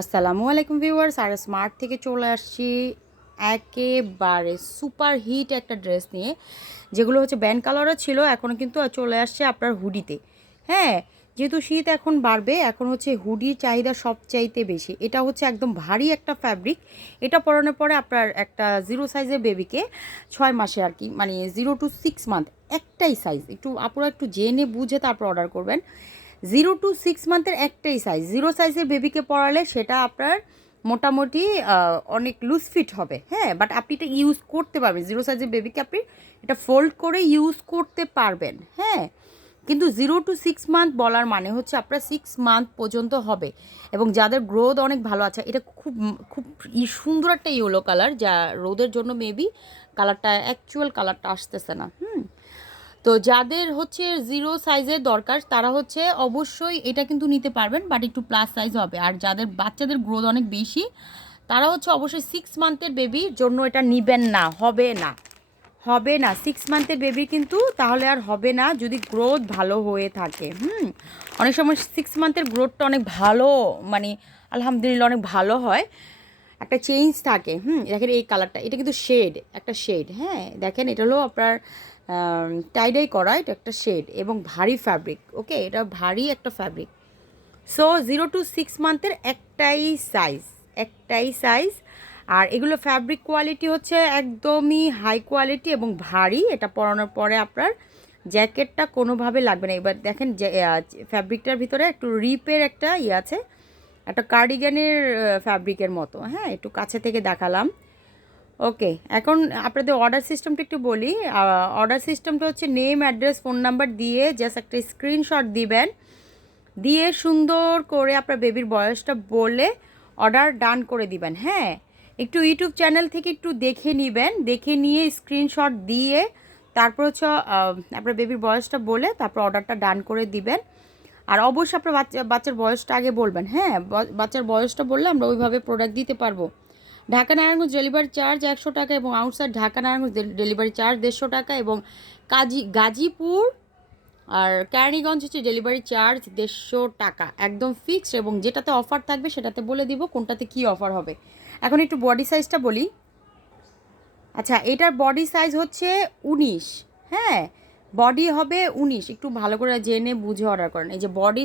আসসালামু আলাইকুম ভিউয়ার্স, আর স্মার্ট থেকে চলে আসছি একেবারে সুপার হিট একটা ড্রেস নিয়ে, যেগুলো হচ্ছে ব্যান্ড কালারও ছিল, এখন কিন্তু চলে আসছে আপনার হুডিতে। হ্যাঁ, যেহেতু শীত এখন বাড়বে, এখন হচ্ছে হুডির চাহিদা সবচাইতে বেশি। এটা হচ্ছে একদম ভারী একটা ফ্যাব্রিক। এটা পরানোর পরে আপনার একটা 0 সাইজের বেবিকে 6 মাসে আর কি, মানে 0 to 6 মান্থ একটাই সাইজ। একটু আপনারা একটু জেনে বুঝে তারপর অর্ডার করবেন। 0 to 6 মান্থের একটাই সাইজ। 0 সাইজের বেবিকে পরালে সেটা আপনার মোটামুটি অনেক লুজ ফিট হবে। হ্যাঁ, বাট আপনি এটা ইউজ করতে পারবেন। 0 সাইজের বেবিকে আপনি এটা ফোল্ড করে ইউজ করতে পারবেন। হ্যাঁ, কিন্তু 0 to 6 মান্থ বলার মানে হচ্ছে আপনার 6 মান্থ পর্যন্ত হবে। এবং যাদের গ্রোথ অনেক ভালো আছে, এটা খুব খুব সুন্দর একটা ইয়েলো কালার, যা রোদের জন্য মেবি কালারটা অ্যাকচুয়াল কালারটা আসতেছে না। তো যাদের হচ্ছে 0 সাইজের দরকার তারা হচ্ছে অবশ্যই এটা কিন্তু নিতে পারবেন, বাট একটু প্লাস সাইজ হবে। আর যাদের বাচ্চাদের গ্রোথ অনেক বেশি, তারা হচ্ছে অবশ্যই 6 মান্থের বেবির জন্য এটা নিবেন না, হবে না, হবে না। 6 মান্থের বেবি কিন্তু তাহলে আর হবে না যদি গ্রোথ ভালো হয়ে থাকে। অনেক সময় 6 মান্থের গ্রোথটা অনেক ভালো, মানে আলহামদুলিল্লাহ অনেক ভালো হয়, একটা চেঞ্জ থাকে। দেখেন এই কালারটা, এটা কিন্তু শেড, একটা শেড। হ্যাঁ, দেখেন এটা হলো আপনার টাইডাই করা, এটা একটা শেড এবং ভারী ফ্যাব্রিক। ওকে, এটা ভারী একটা ফ্যাব্রিক। সো 0 to 6 মান্থের একটাই সাইজ, একটাই সাইজ। আর এগুলো ফ্যাব্রিক কোয়ালিটি হচ্ছে একদমই হাই কোয়ালিটি এবং ভারী। এটা পরানোর পরে আপনার জ্যাকেটটা কোনোভাবে লাগবে না। এবার দেখেন যে ফ্যাব্রিকটার ভিতরে একটু রিপের একটা ইয়ে আছে, একটা কার্ডিগানের ফ্যাব্রিকের মতো। হ্যাঁ, একটু কাছে থেকে দেখালাম। ওকে, এখন আপনাদের অর্ডার সিস্টেমটা একটু বলি। অর্ডার সিস্টেমটা হচ্ছে নেম, অ্যাড্রেস, ফোন নাম্বার দিয়ে জাস্ট একটা স্ক্রিনশট দিবেন, দিয়ে সুন্দর করে আপনার বেবির বয়সটা বলে অর্ডার ডান করে দিবেন। হ্যাঁ, একটু ইউটিউব চ্যানেল থেকে একটু দেখে নেবেন, দেখে নিয়ে স্ক্রিনশট দিয়ে তারপর হচ্ছে আপনার বেবির বয়সটা বলে তারপর অর্ডারটা ডান করে দিবেন। আর অবশ্যই আপনার বাচ্চার বয়সটা আগে বলবেন। হ্যাঁ, বাচ্চার বয়সটা বললে আমরা ওইভাবে প্রোডাক্ট দিতে পারবো। ঢাকা নারায়ণগঞ্জ ডেলিভারি চার্জ 100 টাকা এবং outside Dhaka Narayanganj delivery charge 150 টাকা এবং গাজীপুর আর কেরানীগঞ্জ হচ্ছে ডেলিভারি চার্জ 150 টাকা, একদম ফিক্সড। এবং যেটাতে অফার থাকবে সেটাতে বলে দিব কোনটাতে কি অফার হবে। এখন একটু বডি সাইজটা বলি। আচ্ছা, এটার বডি সাইজ হচ্ছে 19। হ্যাঁ, বডি হবে 19। একটু ভালো করে জেনে বুঝে অর্ডার করেন। এই যে বডি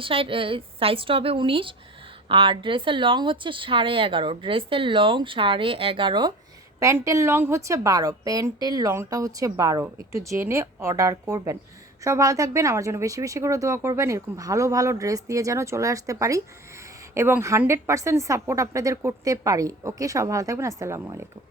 সাইজটা হবে 19। আর ড্রেসের লং হচ্ছে 11.5, ড্রেসের লং 11.5, প্যান্টের লং হচ্ছে 12, প্যান্টের লংটা হচ্ছে 12। একটু জেনে অর্ডার করবেন। সব ভালো থাকবেন, আমার জন্য বেশি বেশি করে দোয়া করবেন, এরকম ভালো ভালো ড্রেস দিয়ে যেন চলে আসতে পারি এবং 100% সাপোর্ট আপনাদের করতে পারি। ওকে, সব ভালো থাকবেন। আসসালামু আলাইকুম।